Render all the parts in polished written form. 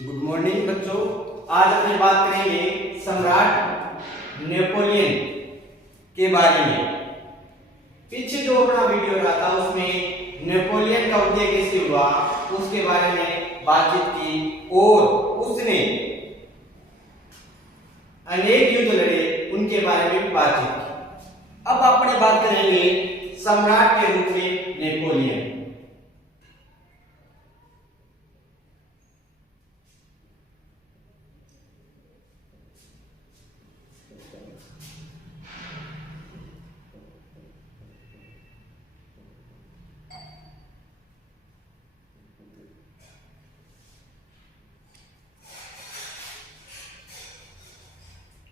Good morning बच्चों। आज अपने बात करेंगे सम्राट नेपोलियन के बारे में। पीछे जो अपना वीडियो रहा था उसमें नेपोलियन का उदय कैसे हुआ उसके बारे में बातचीत की और उसने अनेक युद्ध लड़े उनके बारे में भी बातचीत की। अब अपने बात करेंगे सम्राट के रूप में नेपोलियन।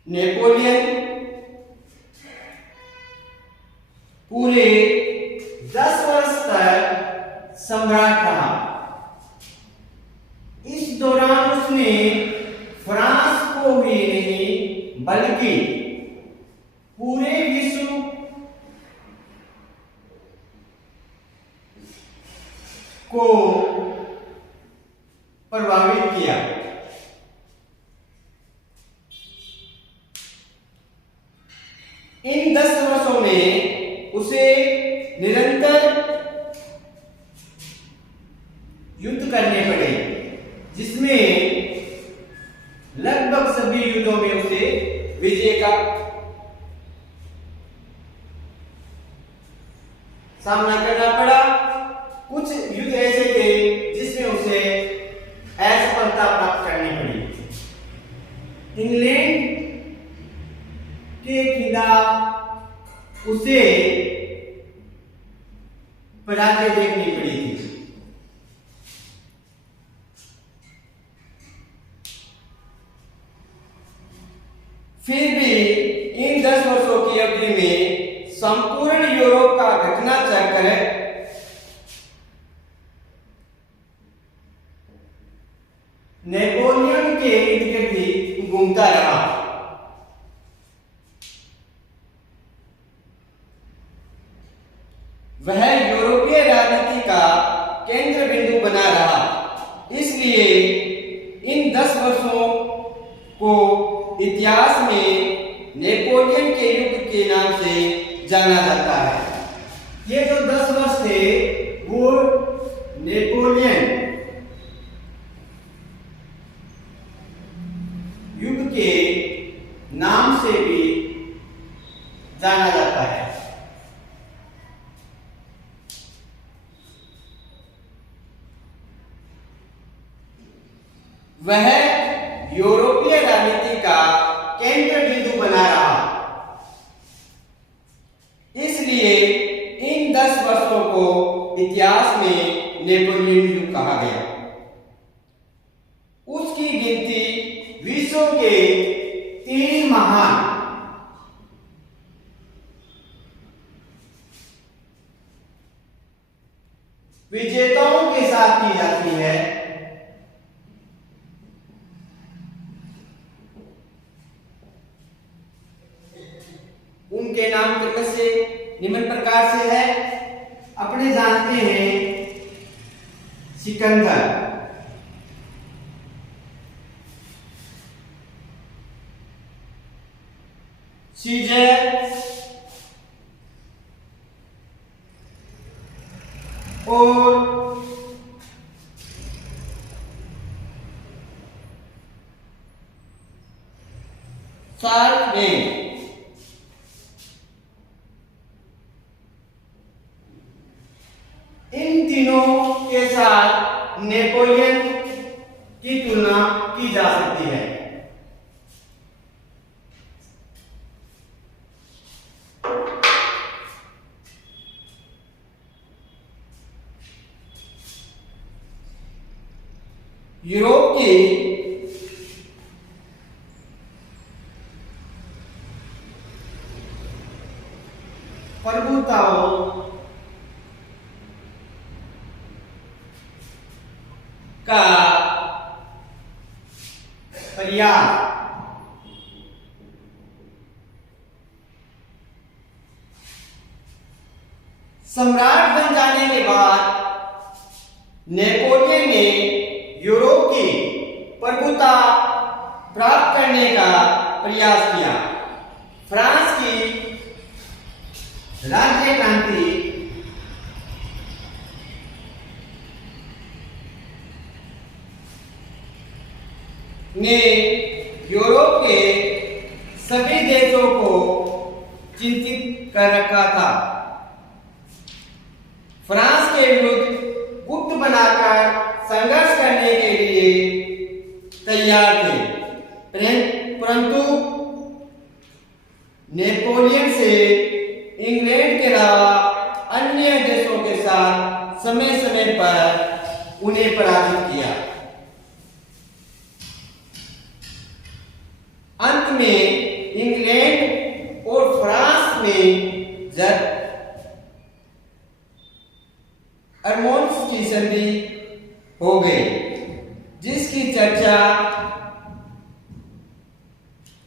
नेपोलियन पूरे 10 वर्ष तक सम्राट रहा। इस दौरान उसने फ्रांस को ही नहीं बल्कि पूरे विश्व को प्रभावित किया। इन 10 वर्षों में उसे निरंतर युद्ध करने पड़े, जिसमें लगभग सभी युद्धों में उसे विजय का सामना करना पड़ा। कुछ युद्ध ऐसे थे जिसमें उसे असफलता प्राप्त करनी पड़ी। इंग्लैंड के खिलाफ उसे पराजय देखनी पड़ी थी। फिर भी इन 10 वर्षों की अवधि में संपूर्ण यूरोप का घटना चक्र नेपोलियन के इर्द गिर्द ही घूमता रहा। वह यूरोपीय राजनीति का केंद्र बिंदु बना रहा। इसलिए इन 10 वर्षों को इतिहास में नेपोलियन के युग के नाम से जाना जाता है। ये जो 10 वर्ष थे वो नेपोलियन युग के नाम से भी जाना जाता है। वह यूरोपीय राजनीति का केंद्र बिंदु बना रहा। इसलिए इन 10 वर्षों को इतिहास में नेपोलियन युग कहा गया। उसकी गिनती विश्व के 3 महान विजेताओं के साथ की जाती है। उनके नाम क्रम से निम्न प्रकार से है। अपने जानते हैं सिकंदर, सीजर और चार्लेमेन। इन तीनों के साथ नेपोलियन की तुलना की जा सकती है। यूरोप की प्रभुताओं का प्रयास सम्राट बन जाने के बाद नेपोलियन ने यूरोप की प्रयास किया। फ्रांस की राज्य क्रांति ने यूरोप के सभी देशों को चिंतित कर रखा था। फ्रांस के विरुद्ध गुप्त बनाकर संघर्ष करने के लिए तैयार थे, परंतु नेपोलियन से इंग्लैंड के अलावा अन्य देशों के साथ समय समय पर उन्हें पराजित किया। अंत में इंग्लैंड और फ्रांस में अर्मोन्स की संधि हो गई, जिसकी चर्चा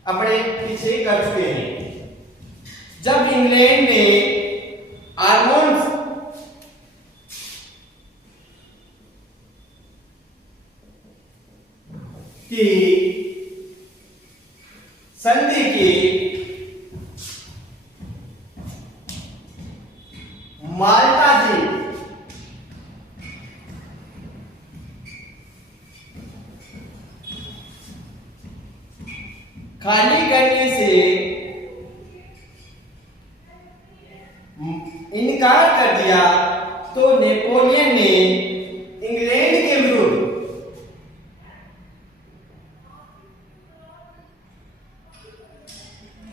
अपने पीछे कर चुके हैं। जब इंग्लैंड में आर्मोन्स की संधि की माल्टा द्वीप खाली करने से इनकार कर दिया, तो नेपोलियन ने इंग्लैंड के विरुद्ध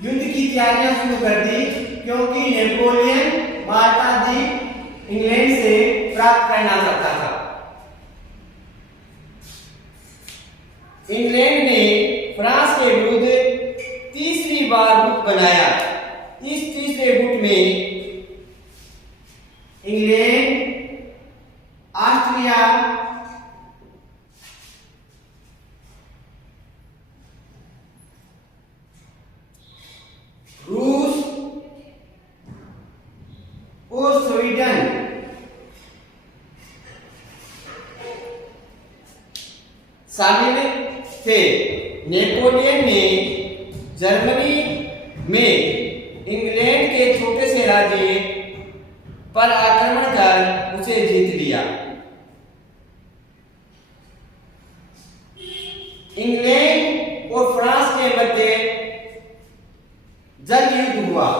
युद्ध की तैयारियां शुरू कर दी, क्योंकि नेपोलियन माल्टा द्वीप इंग्लैंड से प्राप्त करना चाहता था। इंग्लैंड ने फ्रांस के विरुद्ध तीसरी बार गुट बनाया। इस तीसरे गुट में इंग्लैंड, ऑस्ट्रिया, रूस और स्वीडन शामिल थे। नेपोलियन ने जर्मनी में इंग्लैंड के छोटे से राज्य पर आक्रमण कर उसे जीत लिया। इंग्लैंड और फ्रांस के मध्य जल युद्ध हुआ।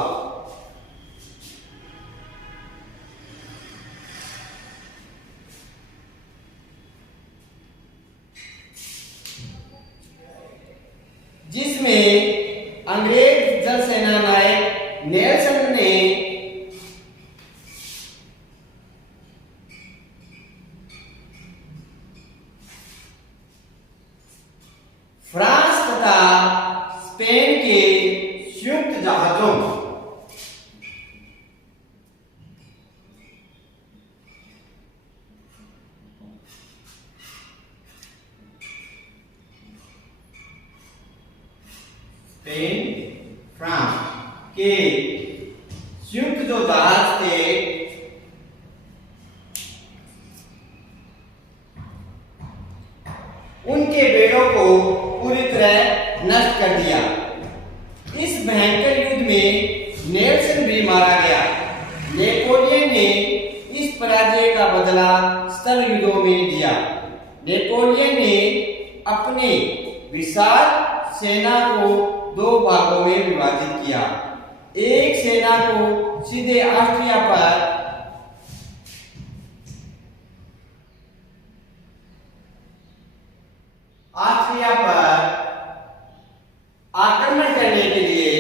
जिसमें अंग्रेज जल सेना नायक नेल्सन ने फ्रांस तथा स्पेन के संयुक्त जहाजों स्पेन, फ्रांस के संयुक्त जो जहाज थे उनके बेड़ों को पूरी तरह नष्ट कर दिया। इस भयंकर युद्ध में नेल्सन भी मारा गया। नेपोलियन ने इस पराजय का बदला स्थल युद्धों में लिया। नेपोलियन ने अपने विशाल सेना को दो भागों में विभाजित किया। एक सेना को सीधे ऑस्ट्रिया पर आक्रमण करने के लिए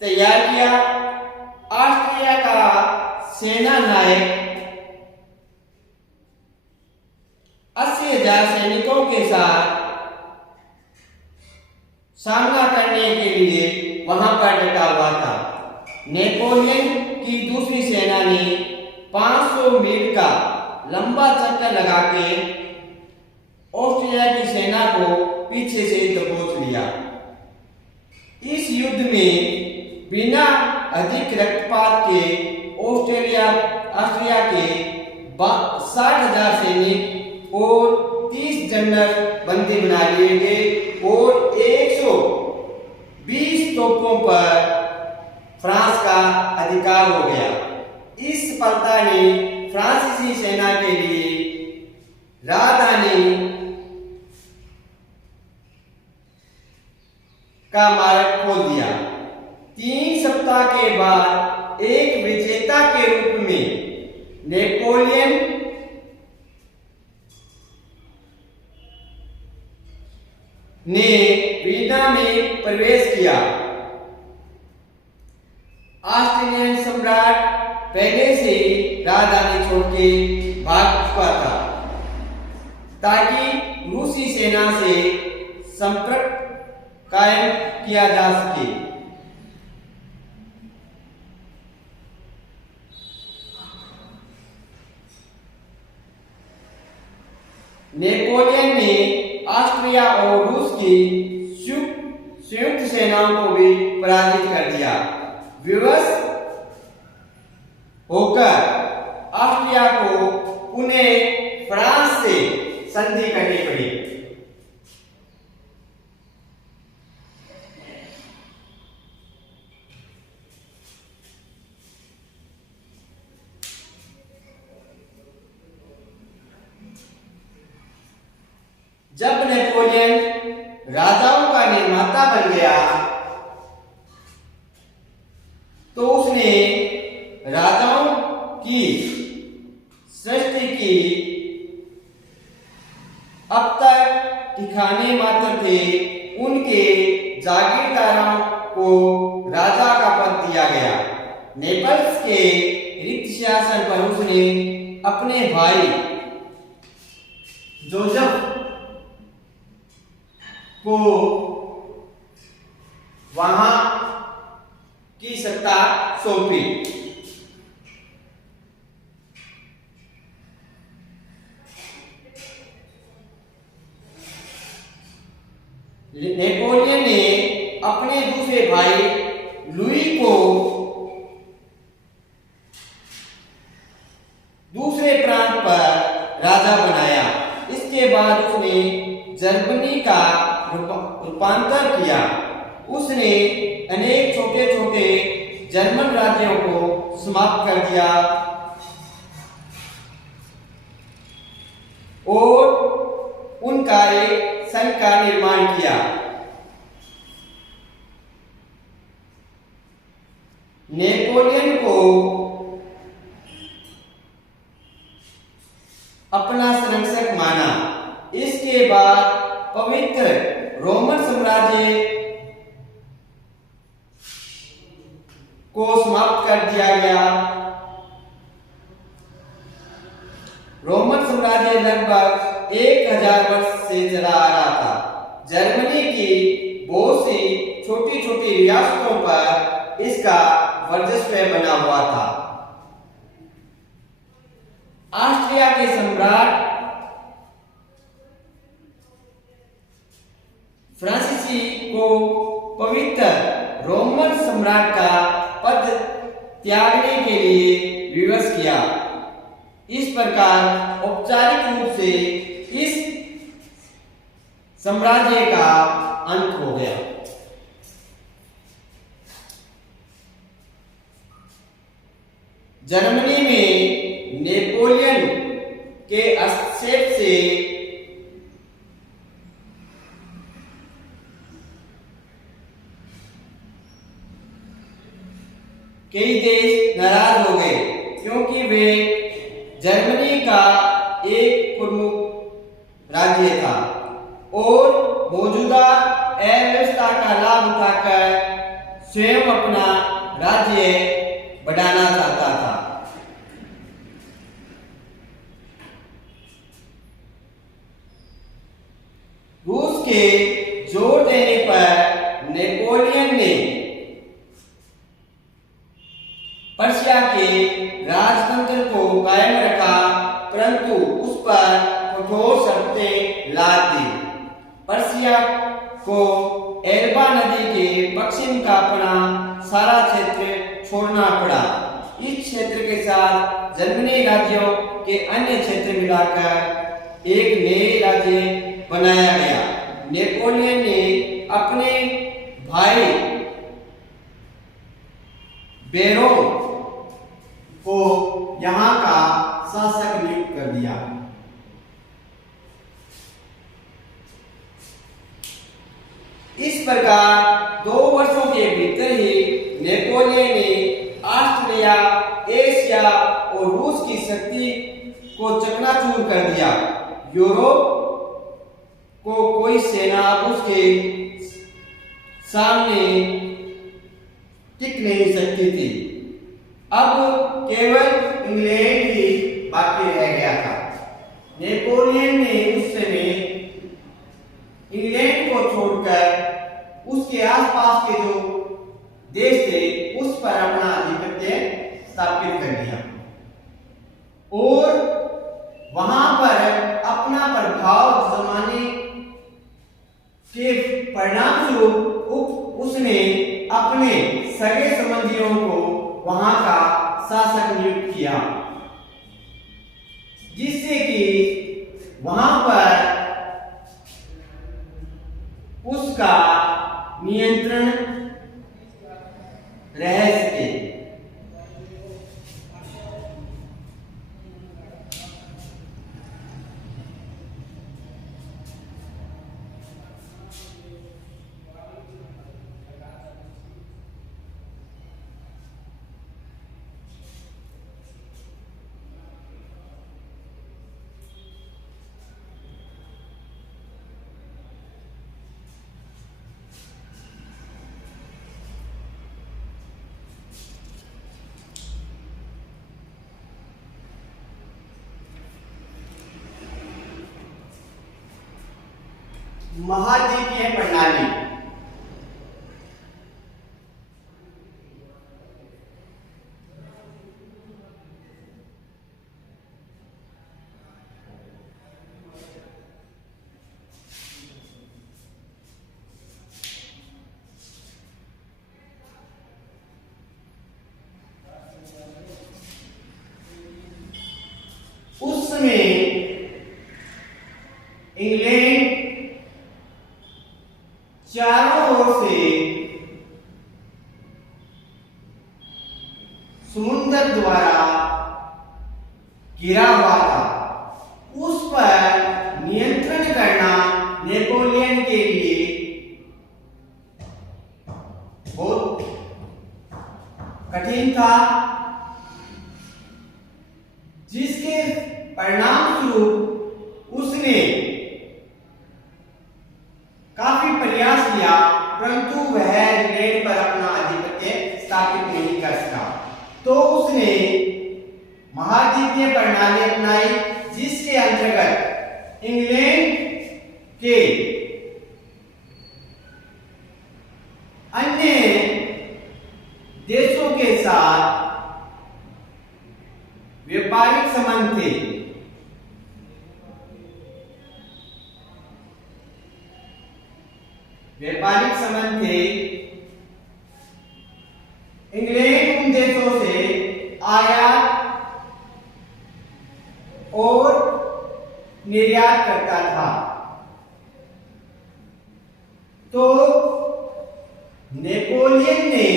तैयार किया। ऑस्ट्रिया का सेना नायक 80,000 सैनिकों के साथ सामना करने के लिए वहां पर डटा हुआ था। नेपोलियन की दूसरी सेना ने 500 मील का लंबा चक्कर लगा के ऑस्ट्रिया की सेना को पीछे से दबोच लिया। इस युद्ध में बिना अधिक रक्तपात के ऑस्ट्रिया के 60,000 सैनिक और 30 जनरल बंदी बना लिए गए और 120 तोपों पर फ्रांस का अधिकार हो गया। इस सफलता ने फ्रांसीसी सेना के लिए राजधानी का मार्ग खोल दिया। 3 सप्ताह के बाद एक विजेता के रूप में नेपोलियन ने वीना में प्रवेश किया। ऑस्ट्रियन सम्राट पहले से ही राजधानी छोड़ के भाग चुका था ताकि रूसी सेना से संपर्क कायम किया जा सके। नेपोलियन ने ऑस्ट्रिया और रूस की संयुक्त सेनाओं को भी पराजित कर दिया। विवश होकर ऑस्ट्रिया को पुनः फ्रांस से संधि करनी पड़ी। जब नेपोलियन राजाओं का निर्माता बन गया तो उसने राजाओं की सृष्टि की अब तक ठिकाने मात्र थे, उनके जागीरदारों को राजा का पद दिया गया। नेपल्स के रिक्त शासन पर उसने अपने भाई जोसेफ को वहां की सत्ता सौंपी। नेपोलियन ने अपने दूसरे भाई लुई को दूसरे प्रांत पर राजा बनाया। इसके बाद उसने जर्मनी का रूपांतर किया। उसने अनेक छोटे छोटे जर्मन राज्यों को समाप्त कर दिया और उनका एक संघ का निर्माण किया। नेपोलियन को अपना संरक्षक माना। इसके बाद पवित्र रोमन साम्राज्य को समाप्त कर दिया गया। रोमन साम्राज्य लगभग 1000 वर्ष से चला आ रहा था। जर्मनी की बहुत सी छोटी छोटी रियासतों पर इसका वर्चस्व बना हुआ था। ऑस्ट्रिया के सम्राट फ्रांसीसी को पवित्र रोमन सम्राट का पद त्यागने के लिए विवश किया। इस प्रकार औपचारिक रूप से इस साम्राज्य का अंत हो गया। जर्मनी में नेपोलियन के हस्तक्षेप से कई देश नाराज हो गए क्योंकि वे जर्मनी का एक प्रमुख राज्य था और मौजूदा अव्यवस्था का लाभ उठाकर स्वयं अपना राज्य बढ़ाना चाहता था। रूस के जोर देने पर नेपोलियन ने पर्शिया के राजतंत्र को कायम रखा, परंतु उस पर कठोर शर्तें लाद दी। पर्शिया को एल्बा नदी के पश्चिम का अपना सारा क्षेत्र छोड़ना पड़ा। इस क्षेत्र के साथ जर्मनी राज्यों के अन्य क्षेत्र मिलाकर एक नए राज्य बनाया गया। नेपोलियन ने अपने भाई बेरों को यहाँ का शासक नियुक्त कर दिया। इस प्रकार 2 वर्षों के भीतर ही नेपोलियन ने ऑस्ट्रिया, एशिया और रूस की शक्ति को चकनाचूर कर दिया। यूरोप को कोई सेना अब उसके सामने टिक नहीं सकती थी। अब केवल इंग्लैंड ही बाकी रह गया था। नेपोलियन ने उस समय इंग्लैंड को छोड़कर उसके आसपास के जो देश थे उस पर अपना आधिपत्य स्थापित कर दिया और वहां पर अपना प्रभाव जमाने के परिणाम स्वरूप उसने अपने सगे संबंधियों को वहां का शासक नियुक्त किया, जिससे कि वहां पर उसका नियंत्रण रह सके। महाद्वीपीय प्रणाली। उस समय इंग्लैंड चारों ओर से समुद्र द्वारा घिरा हुआ था। उस पर नियंत्रण करना नेपोलियन के लिए बहुत कठिन था, जिसके परिणाम स्वरूप उसने काफी प्रयास किया, परंतु वह इंग्लैंड पर अपना आधिपत्य स्थापित नहीं कर सका। तो उसने महाद्वीपीय प्रणाली अपनाई, जिसके अंतर्गत इंग्लैंड के अन्य देशों के साथ व्यापारिक संबंध थे। व्यापारिक संबंध थे। इंग्लैंड उन देशों से आयात और निर्यात करता था। तो नेपोलियन ने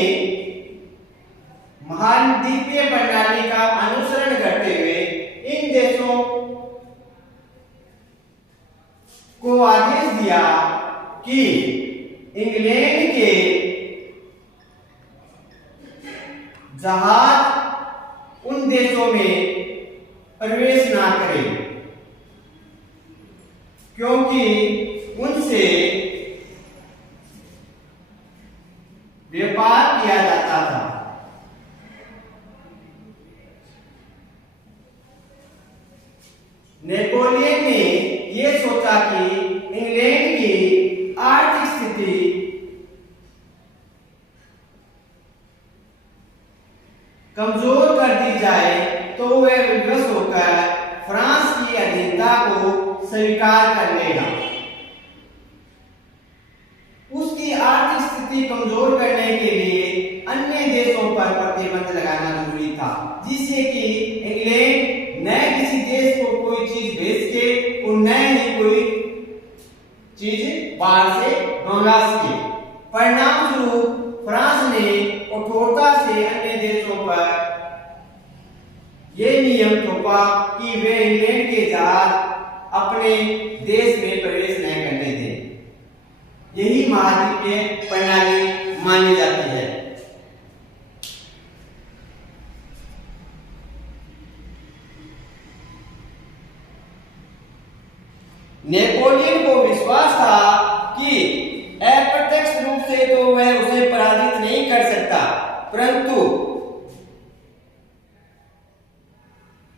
महाद्वीपीय प्रणाली का अनुसरण करते हुए इन देशों को आदेश दिया कि इंग्लैंड के जहाज उन देशों में प्रवेश ना करें, क्योंकि उनसे व्यापार किया जाता था। नेपोलियन ने यह सोचा कि इंग्लैंड की आर्थिक स्थिति कमजोर कर दी जाए तो वह विवश होकर फ्रांस की अधीनता को स्वीकार कर लेगा। उसकी आर्थिक स्थिति कमजोर करने के लिए अन्य देशों पर प्रतिबंध लगाना जरूरी था, जिससे कि इंग्लैंड न किसी देश को कोई चीज भेज के और न ही कोई से डोनास की। परिणाम स्वरूप फ्रांस ने कठोरता से अन्य देशों पर यह नियम थोपा कि वे इंग्लैंड के जहाज अपने देश में प्रवेश न करने दें। यही महाद्वीपीय प्रणाली मानी जाती है। नेपोलियन को विश्वास था कि अप्रत्यक्ष रूप से तो वह उसे पराजित नहीं कर सकता, परंतु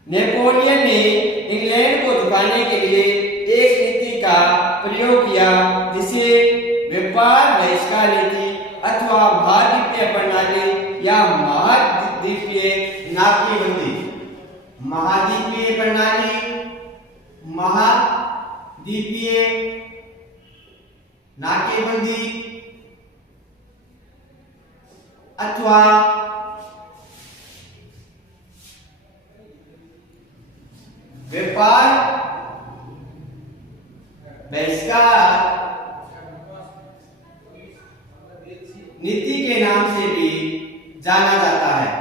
नेपोलियन ने इंग्लैंड को झुकाने के लिए एक नीति का प्रयोग किया, जिसे व्यापार बहिष्कार नीति अथवा महाद्वीपीय प्रणाली या महाद्वीपीय नाकेबंदी। महाद्वीपीय प्रणाली, महाद्वीपीय नाकेबंदी अथवा व्यापार बहिष्कार नीति के नाम से भी जाना जाता है।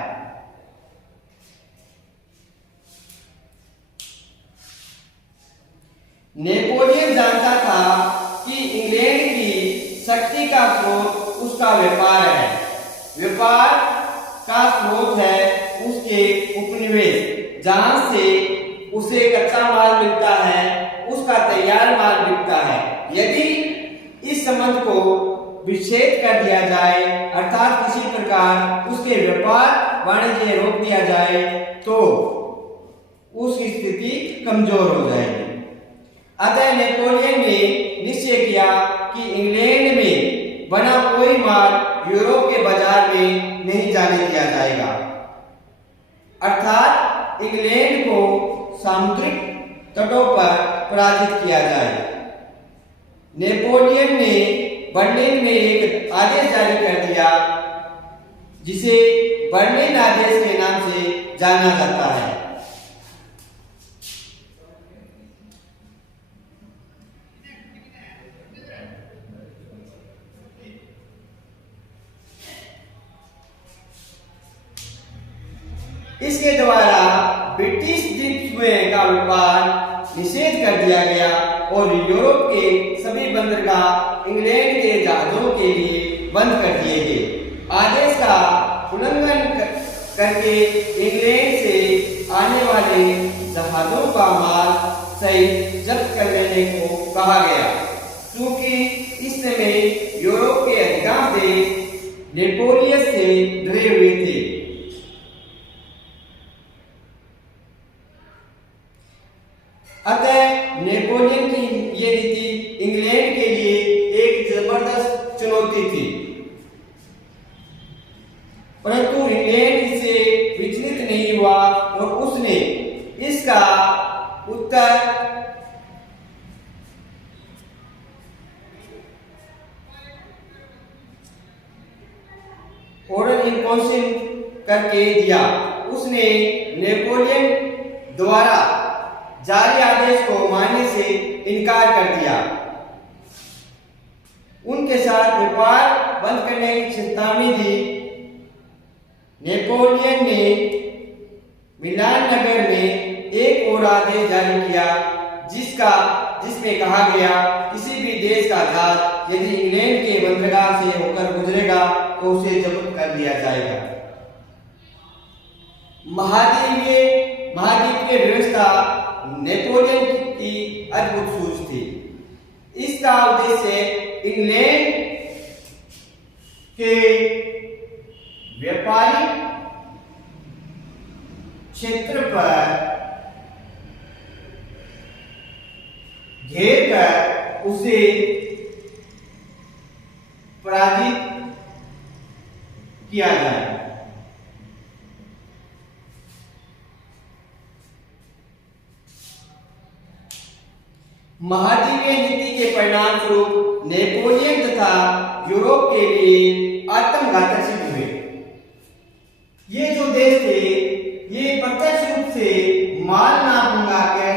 नेपोलियन जानता था कि इंग्लैंड की शक्ति का स्रोत उसका व्यापार है। व्यापार का स्रोत है उसके उपनिवेश, जहां से उसे कच्चा माल मिलता है, उसका तैयार माल बिकता है। यदि इस संबंध को विच्छेद कर दिया जाए, अर्थात किसी प्रकार उसके व्यापार वाणिज्य रोक दिया जाए, तो उसकी स्थिति कमजोर हो जाएगी। अतः नेपोलियन ने निश्चय किया कि इंग्लैंड में बना कोई माल यूरोप के बाजार में नहीं जाने दिया जाएगा, अर्थात इंग्लैंड को सामुद्रिक तटों पर पराजित किया जाए। नेपोलियन ने बर्लिन में एक आदेश जारी कर दिया, जिसे बर्लिन आदेश के नाम से जाना जाता है। इसके द्वारा ब्रिटिश द्वीप का व्यापार निषेध कर दिया गया और यूरोप के सभी बंदरगाह इंग्लैंड के जहाजों के लिए बंद कर दिए गए। आदेश का उल्लंघन करके इंग्लैंड से आने वाले जहाजों का माल सहित जब्त कर लेने को कहा गया, क्योंकि इस समय यूरोप के अधिकांश देश नेपोलियन से डरे हुए थे। अतः नेपोलियन की ये नीति इंग्लैंड के लिए एक जबरदस्त चुनौती थी, परंतु इंग्लैंड इससे विचलित नहीं हुआ और उसने इसका उत्तर ओरल इम्पोजिशन करके दिया। उसने नेपोलियन द्वारा जारी आदेश को मानने से इनकार कर दिया। उनके साथ व्यापार बंद करने की चेतावनी दी। नेपोलियन ने मिलान नगर में एक और आदेश जारी किया, जिसमें कहा गया किसी भी देश का जहाज यदि इंग्लैंड के बंदरगाह से होकर गुजरेगा तो उसे जब्त कर लिया जाएगा। महाद्वीपीय व्यवस्था नेपोलियन की अद्भुत सूझ थी। इसका उद्देश्य इंग्लैंड के व्यापारिक क्षेत्र पर घेर कर उसे पराजित किया जाए। महाद्वीपीय नीति के परिणाम स्वरूप नेपोलियन तथा यूरोप के लिए आत्मघातक सिद्ध हुए। ये जो देश थे, ये प्रत्यक्ष रूप से माल ना मंगाकर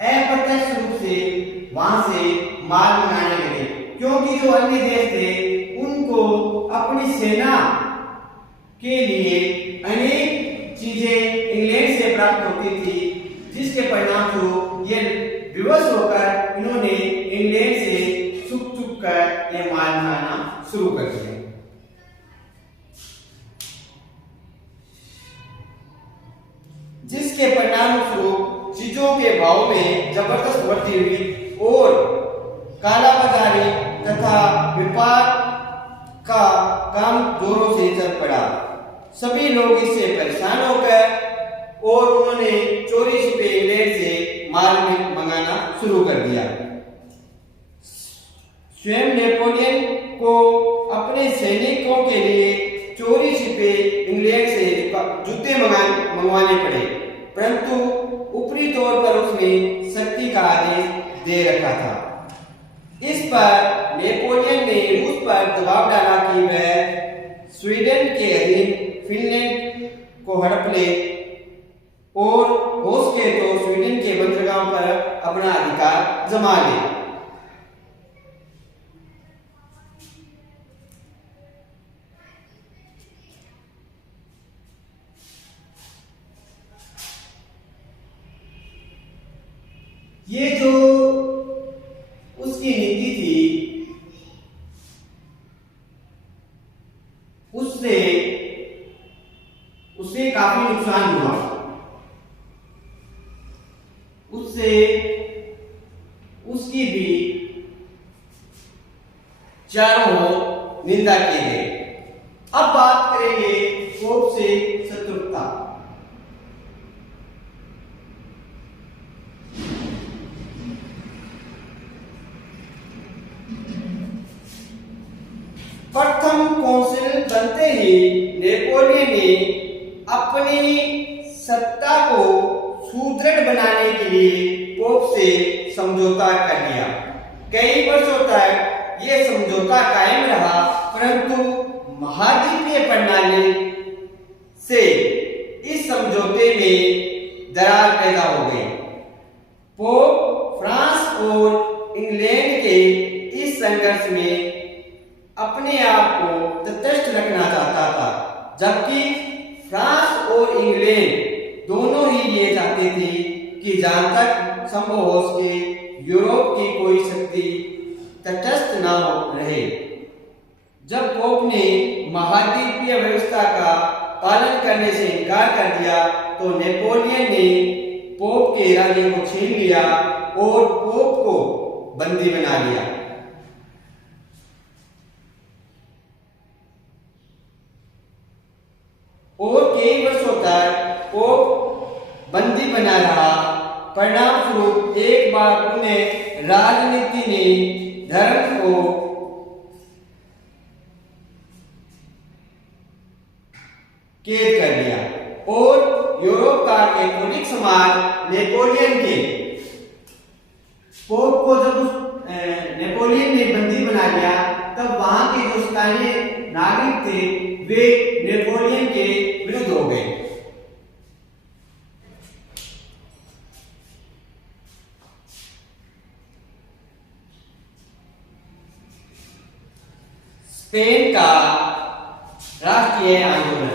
अप्रत्यक्ष रूप वहां से माल मंगाने लगे, क्योंकि जो अन्य देश थे उनको अपनी सेना के लिए अनेक चीजें इंग्लैंड से प्राप्त होती थी, जिसके परिणाम स्वरूप ये विवश होकर इन्होंने इंग्लैंड से छुप छुप कर ये माल मंगाना शुरू कर दिया। जिसके परिणाम स्वरूप चीजों के भाव में जबरदस्त वृद्धि हुई और कालाबाजारी तथा व्यापार का काम जोरों से चल पड़ा। सभी लोग इससे परेशान होकर और उन्होंने चोरी छिपे इंग्लैंड से माल मंगाना शुरू कर दिया। स्वयं नेपोलियन को अपने सैनिकों के लिए चोरी छिपे इंग्लैंड से जूते मंगवाने पड़े, परंतु ऊपरी तौर पर उसने सख्ती का आदेश दे रखा था। इस पर नेपोलियन ने रूस पर दबाव डाला कि वह स्वीडन के अधीन फिनलैंड को हड़प ले और हो सके तो स्वीडन के बंदरगाह पर अपना अधिकार जमा ले। ये जो उसकी नीति थी उससे उसे काफी नुकसान हुआ, उससे उसकी भी चारों ओर निंदा की गई। अब बात करेंगे पोप से शत्रुता। प्रथम कौंसिल बनते ही नेपोलियन ने अपनी सत्ता को सुदृढ़ बनाने के लिए पोप से समझौता कर लिया। कई वर्षों तक यह समझौता कायम रहा, परंतु महाद्वीपीय प्रणाली से इस समझौते में दरार पैदा हो गई। पोप फ्रांस और इंग्लैंड के इस संघर्ष में अपने आप को तटस्थ रखना चाहता था, जबकि फ्रांस और इंग्लैंड दोनों ही ये चाहते थे कि जहां तक संभव हो सके यूरोप की कोई शक्ति तटस्थ न हो रहे। जब पोप ने महाद्वीपीय व्यवस्था का पालन करने से इनकार कर दिया तो नेपोलियन ने पोप के राज्य को छीन लिया और पोप को बंदी बना लिया। और कई वर्षों तक पोप बंदी बना रहा। परिणाम स्वरूप एक बार उन्हें राजनीति ने धर्म को कैद कर लिया और यूरोप का कैथोलिक समाज नेपोलियन के पोप को जब नेपोलियन ने बंदी बना लिया, तब वहां के जो स्थानीय नागरिक थे वे नेपोलियन के विरुद्ध हो गए। स्पेन का राष्ट्रीय आंदोलन।